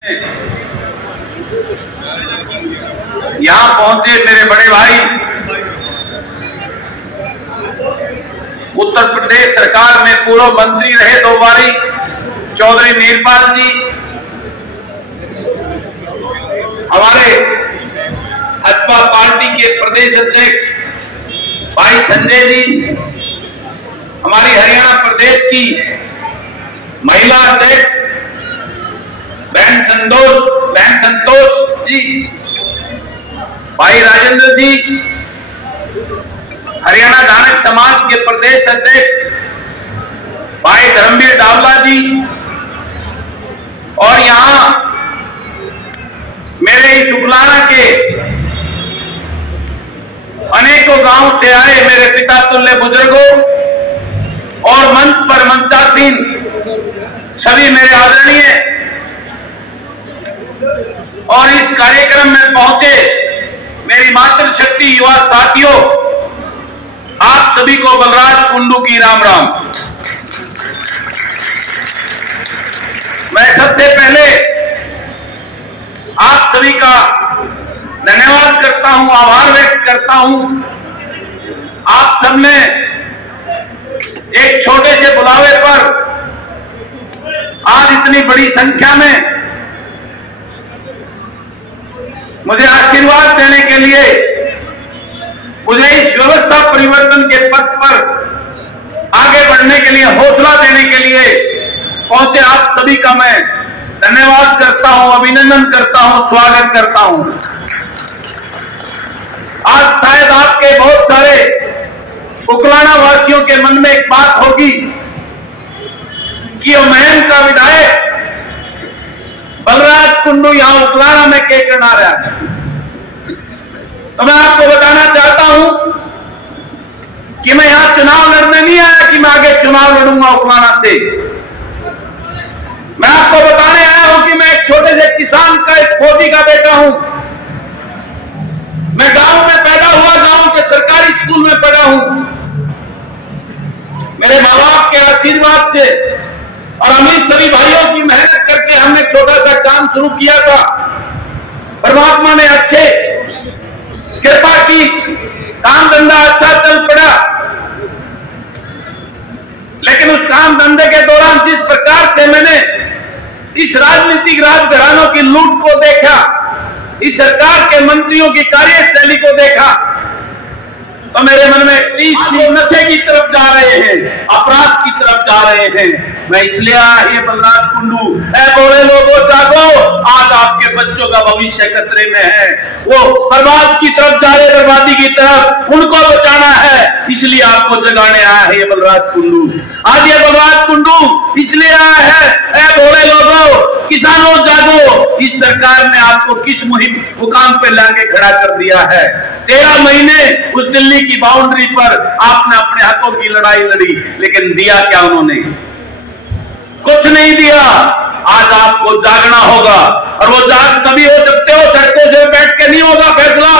यहां पहुंचे मेरे बड़े भाई उत्तर प्रदेश सरकार में पूर्व मंत्री रहे 2 बारी चौधरी नीरपाल जी, हमारे भाजपा पार्टी के प्रदेश अध्यक्ष भाई संजय जी, हमारी हरियाणा प्रदेश की महिला अध्यक्ष बहन संतोष जी, भाई राजेंद्र जी, हरियाणा धानक समाज के प्रदेश अध्यक्ष भाई धर्मवीर डावला जी, और यहां मेरे इस उगलाना के अनेकों गांव से आए मेरे पिता तुल्य बुजुर्गों और मंच पर मंचासीन सभी मेरे आदरणीय और इस कार्यक्रम में पहुंचे मेरी मातृशक्ति युवा साथियों, आप सभी को बलराज कुंडू की राम राम। मैं सबसे पहले आप सभी का धन्यवाद करता हूं, आभार व्यक्त करता हूं। आप सबने एक छोटे से बुलावे पर आज इतनी बड़ी संख्या में मुझे आशीर्वाद देने के लिए, मुझे इस व्यवस्था परिवर्तन के पथ पर आगे बढ़ने के लिए, हौसला देने के लिए पहुंचे आप सभी का मैं धन्यवाद करता हूं, अभिनंदन करता हूं, स्वागत करता हूं। आज शायद आपके बहुत सारे उकलाना वासियों के मन में एक बात होगी कि महम का विधायक बलराज कुंडू यहां उकलाना में क्या करना रहा है। तो मैं आपको बताना चाहता हूं कि मैं यहां चुनाव लड़ने नहीं आया कि मैं आगे चुनाव लड़ूंगा उकलाना से। मैं आपको बताने आया हूं कि मैं एक छोटे से किसान का, एक फौजी का बेटा हूं। मैं गांव में पैदा हुआ, गांव के सरकारी स्कूल में पढ़ा हूं। मेरे माँ बाप के आशीर्वाद से और अमीर सभी भाइयों की मेहनत करके हमने छोटा सा काम शुरू किया था। परमात्मा ने अच्छे कृपा की, काम धंधा अच्छा चल पड़ा। लेकिन उस काम धंधे के दौरान जिस प्रकार से मैंने इस राजनीतिक राजघरानों की लूट को देखा, इस सरकार के मंत्रियों की कार्यशैली को देखा, तो मेरे मन में नशे की तरफ जा रहे हैं, अपराध की तरफ जा रहे हैं। मैं इसलिए आया बलराज कुंडू, ऐ बोले लोगों जागो, आज आपके बच्चों का भविष्य खतरे में है। वो बर्बाद की तरफ जा रहे, बर्बादी की तरफ, उनको बचाना है, इसलिए आपको जगाने आया है ये बलराज कुंडू। आज ये बलराज कुंडू इसलिए आया है, ऐ बोले लोगों, किसानों जागो, इस सरकार ने आपको किस मुकाम पे लाके खड़ा कर दिया है। 13 महीने उस दिल्ली की बाउंड्री पर आपने अपने हकों की लड़ाई लड़ी, लेकिन दिया क्या उन्होंने? कुछ नहीं दिया। आज आपको जागना होगा, और वो जाग तभी हो सकते हो, सड़कों से बैठ के नहीं होगा फैसला।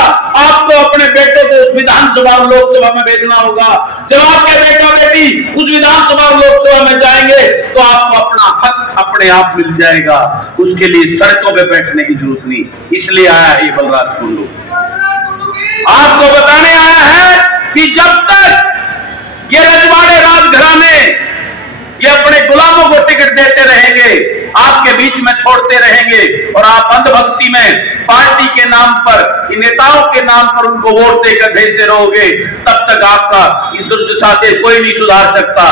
आपको अपने बेटों को उस विधानसभा लोकसभा में भेजना होगा। जब आपके बेटा बेटी उस विधानसभा लोकसभा में जाएंगे तो आपको अपना हक अपने आप मिल जाएगा। उसके लिए सड़कों पे बैठने की जरूरत नहीं। इसलिए आया है ये बलराज कुंडू, आपको बताने आया है कि जब तक ये रजवाड़े राजघराने ये अपने गुलामों को टिकट देते रहेंगे, आपके बीच में छोड़ते रहेंगे, और आप अंधभक्ति में पार्टी के नाम पर, नेताओं के नाम पर उनको वोट देकर भेजते रहोगे, तब तक आपका इस दुर्दशा से कोई नहीं सुधार सकता।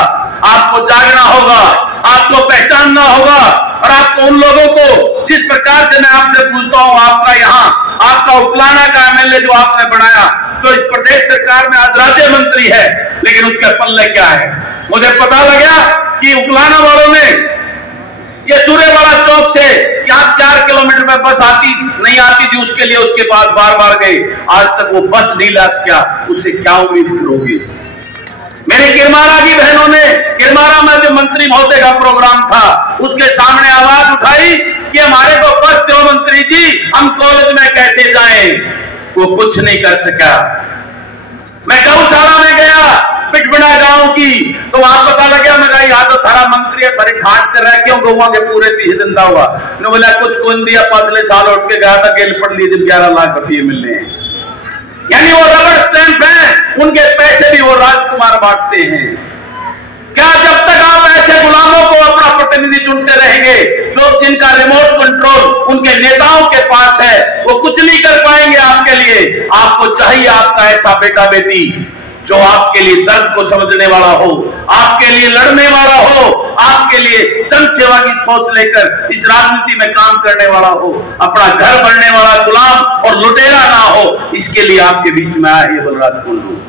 आपको जागना होगा, आपको पहचानना होगा, और आपको उन लोगों को, जिस प्रकार से मैं आपसे पूछता हूं, आपका यहाँ आपका उकलाना का एमएलए जो आपने बनाया, तो इस प्रदेश सरकार में आज राज्य मंत्री है, लेकिन उसके पल्ले क्या है? मुझे पता लगा कि उकलाना वालों ने ये सूर्यवाड़ा चौक से यहाँ 4 किलोमीटर में बस आती नहीं आती थी, उसके लिए उसके पास बार बार गए, आज तक वो बस नहीं लास क्या, उससे क्या उम्मीद करोगे? मेरे किरमारा की बहनों ने, किरमारा में जो मंत्री महोदय का प्रोग्राम था, उसके सामने आवाज उठाई कि हमारे को बस दो मंत्री जी, हम कॉलेज में कैसे जाएं? वो कुछ नहीं कर सका। मैं गौशाला में गया, पिटबड़ा गांव की, तो वहां पता लगा मैं कहा यहाँ तो थारा मंत्री है, थारी ठाट कर रहा है, क्यों गौवा के पूरे 30 दिन का हुआ। ने बोला कुछ कौन दिया, पिछले साल उठ के गया था, गेल पड़ ली जब 11 लाख रुपये मिलने हैं। यानी वो रबर स्टैंप है, उनके पैसे भी वो राजकुमार बांटते हैं। क्या जब तक आप ऐसे गुलामों को अपना प्रतिनिधि चुनते रहेंगे, जो जिनका रिमोट कंट्रोल उनके नेताओं के पास है, वो कुछ नहीं कर पाएंगे आपके लिए। आपको चाहिए आपका ऐसा बेटा बेटी जो आपके लिए दर्द को समझने वाला हो, आपके लिए लड़ने वाला हो, आपके लिए जन सेवा की सोच लेकर इस राजनीति में काम करने वाला हो, अपना घर बनने वाला गुलाम और लुटेरा ना हो। इसके लिए आपके बीच में आया ये बलराज कुंडू।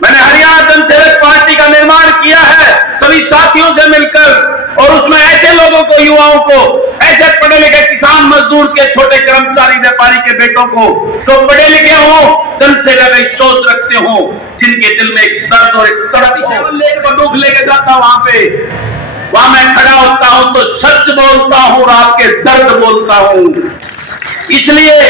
मैंने हरियाणा जनसेवक पार्टी का निर्माण किया है सभी साथियों से मिलकर, और उसमें ऐसे लोगों को, युवाओं को, ऐसे पढ़े लिखे किसान मजदूर के, छोटे कर्मचारी व्यापारी के बेटों को जो पढ़े लिखे हो, जनसेवा की सोच रखते हो, जिनके दिल में एक दर्द और एक तड़प लेकर दुख लेके जाता हूं वहां मैं खड़ा होता हूं तो सच बोलता हूं और आपके दर्द बोलता हूं। इसलिए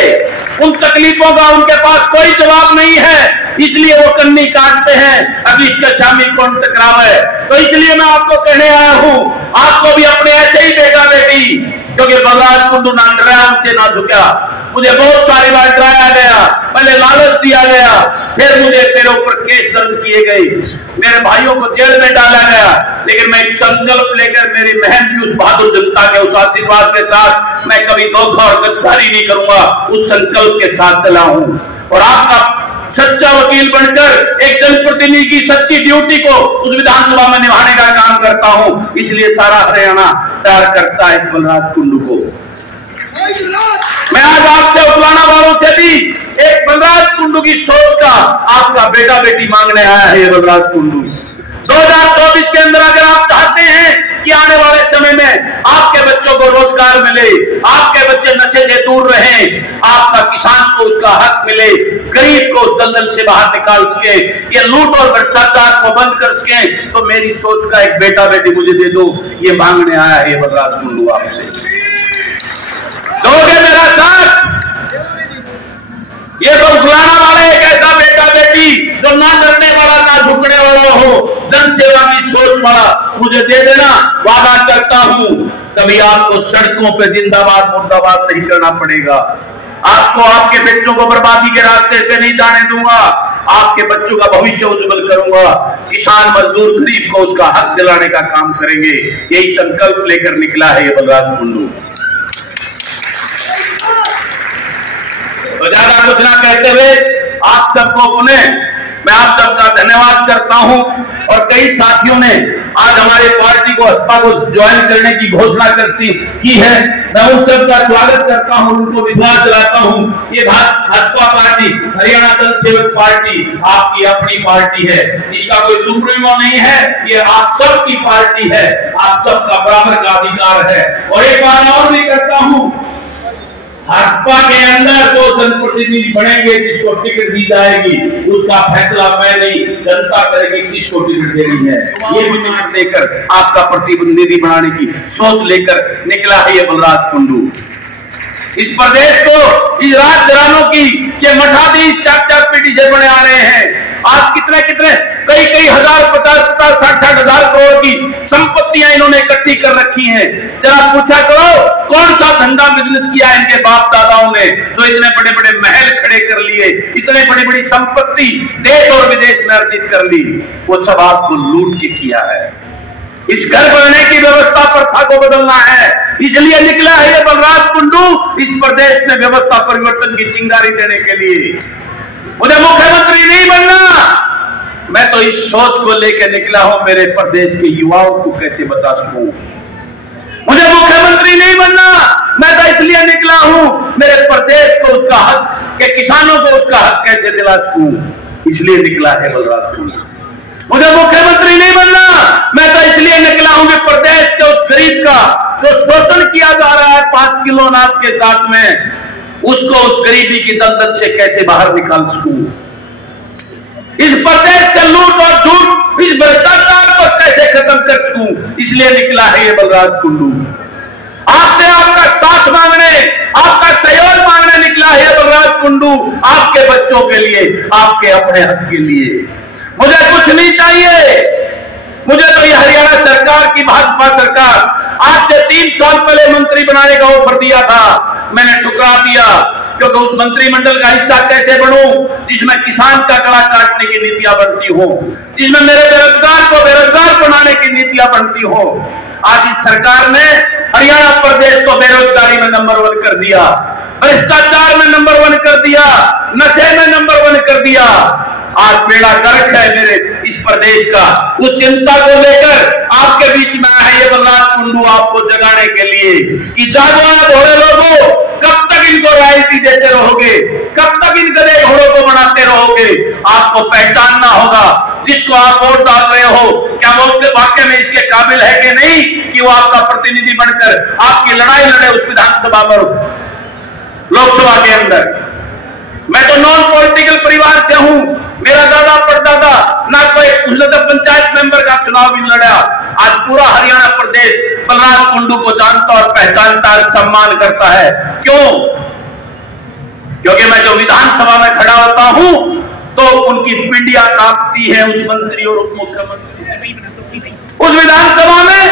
उन तकलीफों का उनके पास कोई जवाब नहीं है, इसलिए वो कन्नी काटते हैं, अभी इसका शामी कौन टकराव है। तो इसलिए मैं आपको कहने आया हूं, आपको भी अपने ऐसे ही बेटा बेटी, क्योंकि बलराज कुंडू ना डरा मुझे ना झुका। मुझे बहुत सारी बार डराया गया, पहले लालच दिया गया, फिर मुझे मेरे ऊपर केस दर्ज किए गए, मेरे भाइयों को जेल में डाला गया, लेकिन मैं एक संकल्प लेकर मेरी बहन की उस बहादुर जनता के उस आशीर्वाद के साथ मैं कभी धोखा और गद्दारी नहीं करूंगा, उस संकल्प के साथ चला हूं। और आपका सच्चा वकील बनकर एक जनप्रतिनिधि की सच्ची ड्यूटी को उस विधानसभा में निभाने का काम करता हूं। इसलिए सारा हरियाणा प्यार करता है इस बलराज कुंडू को। मैं आज आपसे उपलाना वालों से भी एक बलराज कुंडू की सोच का आपका बेटा बेटी मांगने आया है। ये बलराज कुंडू 2024 के अंदर अगर आप चाहते हैं कि आने वाले समय में आपके बच्चों को रोजगार मिले, आपके बच्चे नशे से दूर रहें, आपका किसान को उसका हक मिले, गरीब को उस दलदल से बाहर निकाल सके, ये लूट और भ्रष्टाचार को बंद कर सके, तो मेरी सोच का एक बेटा बेटी मुझे दे दो, ये मांगने आया है बलराज कुंडू आपसे। दोगे मेरा साथ? ये तो बुलाना वाले एक ऐसा बेटा बेटी जो ना डरने वाला ना झुकने वाला हो, जन सेवा की सोच वाला मुझे दे देना, वादा करता हूं कभी आपको सड़कों पे जिंदाबाद मुर्दाबाद नहीं करना पड़ेगा। आपको आपके बच्चों को बर्बादी के रास्ते से नहीं जाने दूंगा, आपके बच्चों का भविष्य उज्जवल करूंगा, किसान मजदूर गरीब को उसका हक दिलाने का काम करेंगे। यही संकल्प लेकर निकला है ये बलराज कुंडू। तो ज्यादा कुछ ना कहते हुए आप सबको पुनः मैं आप सबका धन्यवाद करता हूं। और कई साथियों ने आज हमारे पार्टी को हस्पा को ज्वाइन करने की घोषणा की है, मैं उन सबका स्वागत करता हूं, उनको विश्वास दिलाता हूं ये हस्पा पार्टी हरियाणा जनसेवक पार्टी आपकी अपनी पार्टी है, इसका कोई सुप्रीमो नहीं है, ये आप सबकी पार्टी है, आप सबका बराबर का अधिकार है। और एक बात और भी करता हूं, भाजपा के अंदर जो जनप्रतिनिधि बनेंगे, जिसको टिकट दी जाएगी, उसका फैसला मैं नहीं, जनता करेगी किसको टिकट देनी है। ये विचार लेकर आपका प्रतिनिधि बनाने की सोच लेकर निकला है ये बलराज कुंडू। इस प्रदेश को इस राजघरानों की ये मठाधीश 4-4 पीढ़ी से बने आ रहे हैं। आज कितने कई हजार 50-60 हजार करोड़ की संपत्तियां इन्होंने इकट्ठी कर रखी हैं। जरा पूछा करो कौन सा धंधा बिजनेस किया इनके बाप दादाओं ने, जो इतने बड़े बड़े महल खड़े कर लिए, इतने बड़ी बड़ी संपत्ति देश और विदेश में अर्जित कर ली, वो सब आपको लूट के किया है। इस घर बनने की व्यवस्था प्रथा को बदलना है, इसलिए निकला है ये बलराज कुंडू इस प्रदेश में व्यवस्था परिवर्तन की चिंगारी देने के लिए। मुझे मुख्यमंत्री नहीं बनना, मैं तो इस सोच को लेकर निकला हूं मेरे प्रदेश के युवाओं को कैसे बचा सकूं। मुझे मुख्यमंत्री नहीं बनना, मैं तो इसलिए निकला हूं मेरे प्रदेश को उसका हक के किसानों को उसका हक कैसे दिला सकूं, इसलिए निकला है बलराज कुंडू। मुझे मुख्यमंत्री नहीं बनना, मैं तो इसलिए निकला हूं कि प्रदेश के उस गरीब का जो शोषण किया जा रहा है 5 किलो अनाज के साथ में, उसको उस गरीबी की दलदल से कैसे बाहर निकाल सकूं। इस प्रदेश से लूट और झूठ, इस भ्रष्टाचार को कैसे खत्म कर सकूं, इसलिए निकला है ये बलराज कुंडू। आपसे आपका साथ मांगने, आपका सहयोग मांगने निकला है बलराज कुंडू, आपके बच्चों के लिए, आपके अपने हक के लिए। मुझे कुछ नहीं चाहिए। मुझे तो ये हरियाणा सरकार की भाजपा सरकार आज से 3 साल पहले मंत्री बनाने का ऑफर दिया था, मैंने ठुकरा दिया, क्योंकि उस मंत्रिमंडल का हिस्सा कैसे बनूं जिसमें किसान का गला काटने की नीतियां बनती हो, जिसमें मेरे बेरोजगार को बेरोजगार बनाने की नीतियां बनती हो। आज इस सरकार ने हरियाणा प्रदेश को बेरोजगारी में नंबर 1 कर दिया, भ्रष्टाचार में नंबर 1 कर दिया, नशे में नंबर 1 कर दिया। आज बेड़ा गर्क है मेरे इस प्रदेश का। उस चिंता को लेकर आपके बीच में आया ये बलराज कुंडू आपको जगाने के लिए कि जागो आप घोड़े लोगों, कब तक इनको रॉयल्टी देते रहोगे, कब तक इन गधे घोड़ों को बनाते रहोगे। आपको पहचानना होगा जिसको आप वोट डाल रहे हो, क्या वो वाकई में इसके काबिल है कि नहीं कि वो आपका प्रतिनिधि बनकर आपकी लड़ाई लड़े उस विधानसभा में, लोकसभा के अंदर। मैं तो नॉन पॉलिटिकल परिवार से हूं, मेरा दादा परदादा ना कोई पंचायत मेंबर का चुनाव भी लड़ा। आज पूरा हरियाणा प्रदेश बलराज कुंडू को जानता और पहचानता है, सम्मान करता है। क्यों? क्योंकि मैं जो विधानसभा में खड़ा होता हूं तो उनकी पिंडियां कांपती है उस मंत्री और उप मुख्यमंत्री। उस विधानसभा में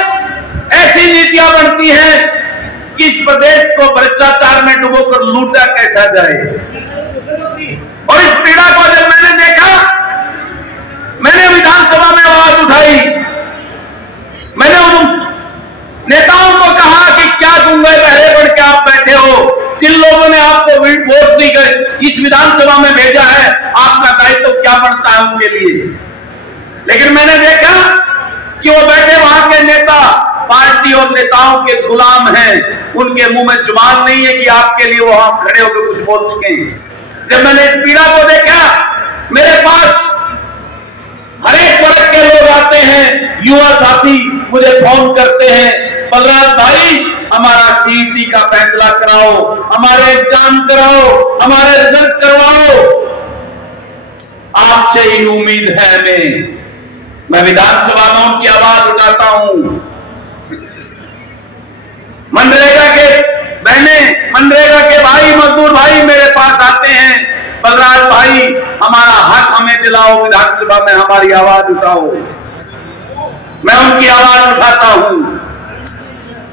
ऐसी नीतियां बनती हैं कि इस प्रदेश को भ्रष्टाचार में डुबोकर लूटा कैसा जाए। और इस पीड़ा को जब मैंने देखा, मैंने विधानसभा में आवाज उठाई, मैंने उन नेताओं को कहा कि क्या गुंगे बहरे बन के आप बैठे हो, जिन लोगों ने आपको वोट दी गई इस विधानसभा में भेजा है, आपका दायित्व क्या बनता है उनके लिए। लेकिन मैंने देखा कि वो बैठे वहां के नेता पार्टी और नेताओं के गुलाम हैं, उनके मुंह में जुबान नहीं है कि आपके लिए वो वहां खड़े होकर कुछ बोल सकें। जब मैंने इस पीड़ा को देखा, मेरे पास हर एक वर्ग के लोग आते हैं, युवा साथी मुझे फोन करते हैं, बलराज भाई हमारा सीईटी का फैसला कराओ, हमारे एग्जाम कराओ, हमारे रिजल्ट करवाओ, आपसे ही उम्मीद है हमें। मैं विधानसभा में उनकी आवाज उठाता हूं। मनरेगा के बहने, मनरेगा के भाई, मजदूर भाई मेरे पास आते हैं, बलराज भाई हमारा हक हमें दिलाओ, विधानसभा में हमारी आवाज उठाओ। मैं उनकी आवाज उठाता हूं।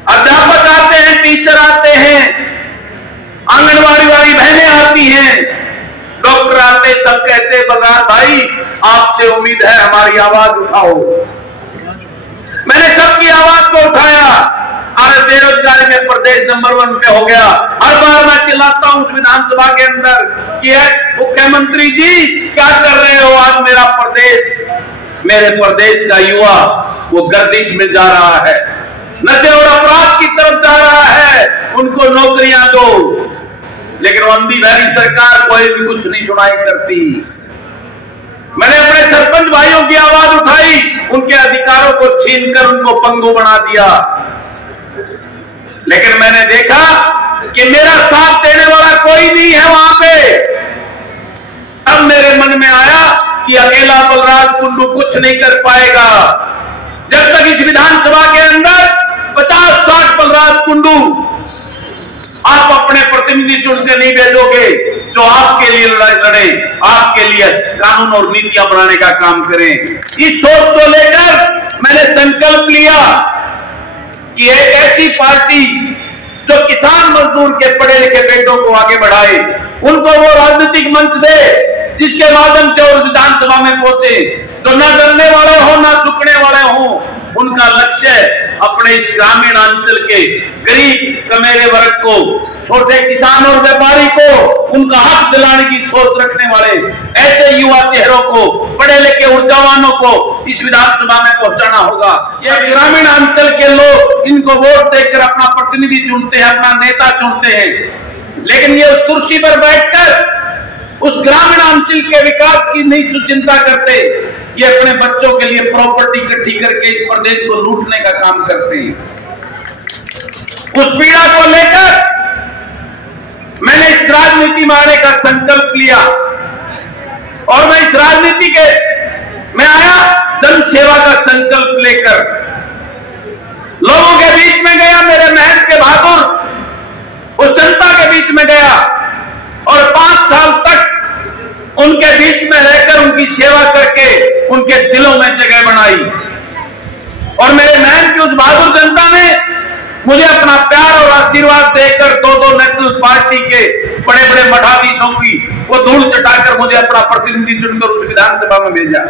अध्यापक आते हैं, टीचर आते हैं, आंगनबाड़ी वाली बहनें आती हैं, डॉक्टर आते, सब कहते बलराज भाई आपसे उम्मीद है, हमारी आवाज उठाओ। मैंने सबकी आवाज को उठाया। आज बेरोजगारी में प्रदेश नंबर 1 पे हो गया। हर बार मैं चिल्लाता हूं उस विधानसभा के अंदर कि मुख्यमंत्री जी क्या कर रहे हो। आज मेरा प्रदेश, मेरे प्रदेश का युवा वो गर्दिश में जा रहा है, नशे और अपराध की तरफ जा रहा है, उनको नौकरियां दो। लेकिन वो अंधी बहरी सरकार कोई भी कुछ नहीं सुनाई करती। मैंने अपने सरपंच भाइयों की आवाज उठाई, उनके अधिकारों को छीनकर उनको पंगु बना दिया। लेकिन मैंने देखा कि मेरा साथ देने वाला कोई नहीं है वहां पे। अब मेरे मन में आया कि अकेला बलराज कुंडू कुछ नहीं कर पाएगा। जब तक इस विधानसभा के अंदर 50-60 बलराज कुंडू आप अपने प्रतिनिधि चुनकर नहीं भेजोगे जो आपके लिए लड़ाई लड़े, आपके लिए कानून और नीतियां बनाने का काम करें। इस सोच को लेकर मैंने संकल्प लिया कि एक ऐसी पार्टी जो किसान मजदूर के पढ़े लिखे बेटों को आगे बढ़ाए, उनको वो राजनीतिक मंच दे जिसके माध्यम से वो विधानसभा में पहुंचे, जो न डरने वाले हो न झुकने वाले हो। उनका लक्ष्य अपने इस ग्रामीण अंचल के गरीब कमेरे वर्ग को, छोटे किसान और व्यापारी को उनका हक दिलाने की सोच रखने वाले ऐसे युवा चेहरों को, पढ़े लिखे ऊर्जावानों को इस विधानसभा में पहुंचाना होगा। ये ग्रामीण अंचल के लोग इनको वोट देकर अपना प्रतिनिधि चुनते हैं, अपना नेता चुनते हैं, लेकिन ये उस कुर्सी पर बैठकर उस ग्रामीण अंचल के विकास की नहीं चिंता करते। ये अपने बच्चों के लिए प्रॉपर्टी इकट्ठी करके इस प्रदेश को लूटने का काम करते हैं। उस पीड़ा को लेकर मैंने इस राजनीति में आने का संकल्प लिया और मैं इस राजनीति के में आया जन सेवा का संकल्प लेकर। लोगों के बीच में गया, मेरे महल के बहादुर उस जनता के बीच में गया और 5 साल तक उनके बीच में रहकर उनकी सेवा करके उनके दिलों में जगह बनाई। और मेरे मैन की उस बहादुर जनता ने मुझे अपना प्यार और आशीर्वाद देकर दो नेशनल पार्टी के बड़े बड़े मठाधीशों की वो धूल चटाकर मुझे अपना प्रतिनिधि चुनकर उस विधानसभा में भेजा।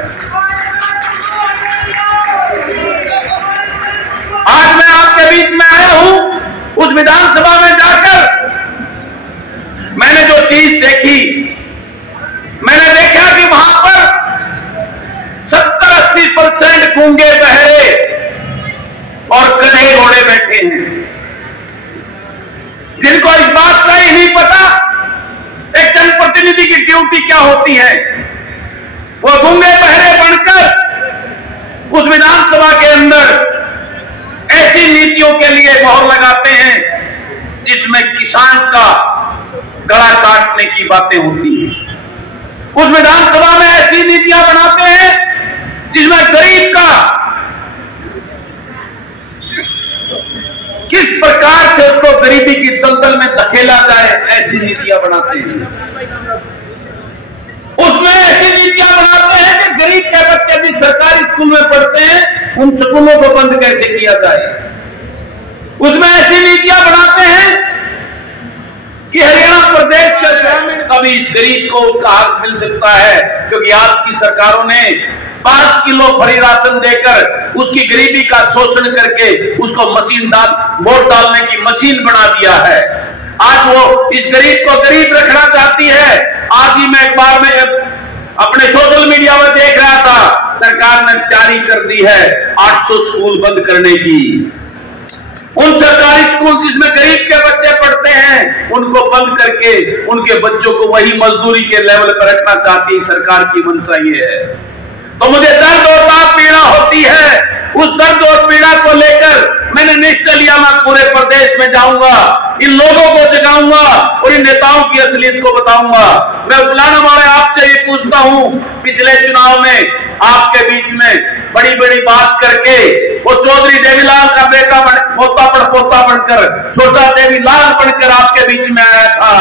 आज मैं आपके बीच में आया हूं। उस विधानसभा में जाकर मैंने जो चीज देखी, मैंने देखा कि वहां पर 70-80% गूंगे बहरे और गधे घोड़े बैठे हैं, जिनको इस बात का ही नहीं पता एक जनप्रतिनिधि की ड्यूटी क्या होती है। वो गूंगे बहरे बनकर उस विधानसभा के अंदर ऐसी नीतियों के लिए मोहर लगाते हैं जिसमें किसान का गला काटने की बातें होती हैं। उस विधानसभा में ऐसी नीतियां बनाते हैं जिसमें गरीब का किस प्रकार से उसको गरीबी की दलदल में धकेला जाए, ऐसी नीतियां बनाते हैं। उसमें ऐसी नीतियां बनाते हैं कि गरीब के बच्चे भी सरकारी स्कूल में पढ़ते हैं, उन स्कूलों को बंद कैसे किया जाए। उसमें ऐसी नीतियां बनाते हैं कि हरियाणा प्रदेश के ग्रामीण अभी इस गरीब को उसका हक मिल सकता है, क्योंकि आज की सरकारों ने 5 किलो फ्री राशन देकर उसकी गरीबी का शोषण करके उसको वोट डालने की मशीन बना दिया है। आज वो इस गरीब को गरीब रखना चाहती है। आज ही मैं एक बार में अपने सोशल मीडिया में देख रहा था, सरकार ने जारी कर दी है 800 स्कूल बंद करने की। उन सरकारी स्कूल जिसमें गरीब के बच्चे पढ़ते हैं उनको बंद करके उनके बच्चों को वही मजदूरी के लेवल पर रखना चाहती है सरकार की मंशा ये है। तो मुझे दर्द होता, पीड़ा होती है। उस दर्द और पीड़ा को लेकर मैंने निश्चय लिया मैं पूरे प्रदेश में जाऊंगा, इन लोगों को जगाऊंगा और इन नेताओं की असलियत को बताऊंगा। मैं उपलाना वाले आपसे ये पूछता हूं, पिछले चुनाव में आपके बीच में बड़ी बड़ी बात करके वो चौधरी देवीलाल का बेटा पोता बनकर छोटा देवीलाल बनकर आपके बीच में आया था।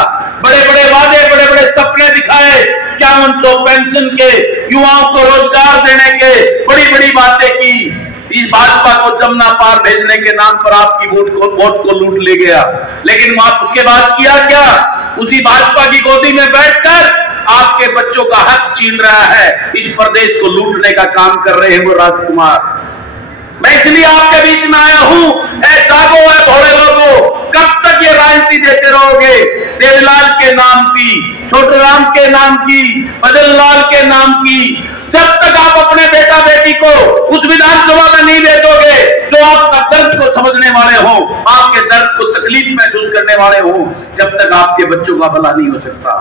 बड़े बड़े वादे, बड़े बड़े सपने दिखाए, 5100 पेंशन के, युवाओं को रोजगार देने के, बड़ी बड़ी बातें की। इस भाजपा को जमुना पार भेजने के नाम पर आपकी वोट को लूट ले गया। लेकिन आप उसके बाद किया क्या? उसी भाजपा की गोदी में बैठकर आपके बच्चों का हक छीन रहा है, इस प्रदेश को लूटने का काम कर रहे हैं वो राजकुमार। मैं इसलिए आपके बीच में आया हूं। जागो है भोले लोगों, कब तक ये राजनीति देते रहोगे? देवीलाल के नाम की, छोटे राम के नाम की, बदल लाल के नाम की। जब तक आप अपने बेटा बेटी को उस विधानसभा में नहीं दे दोगे जो आपका दर्द को समझने वाले हो, आपके दर्द को तकलीफ महसूस करने वाले हो, जब तक आपके बच्चों का भला नहीं हो सकता।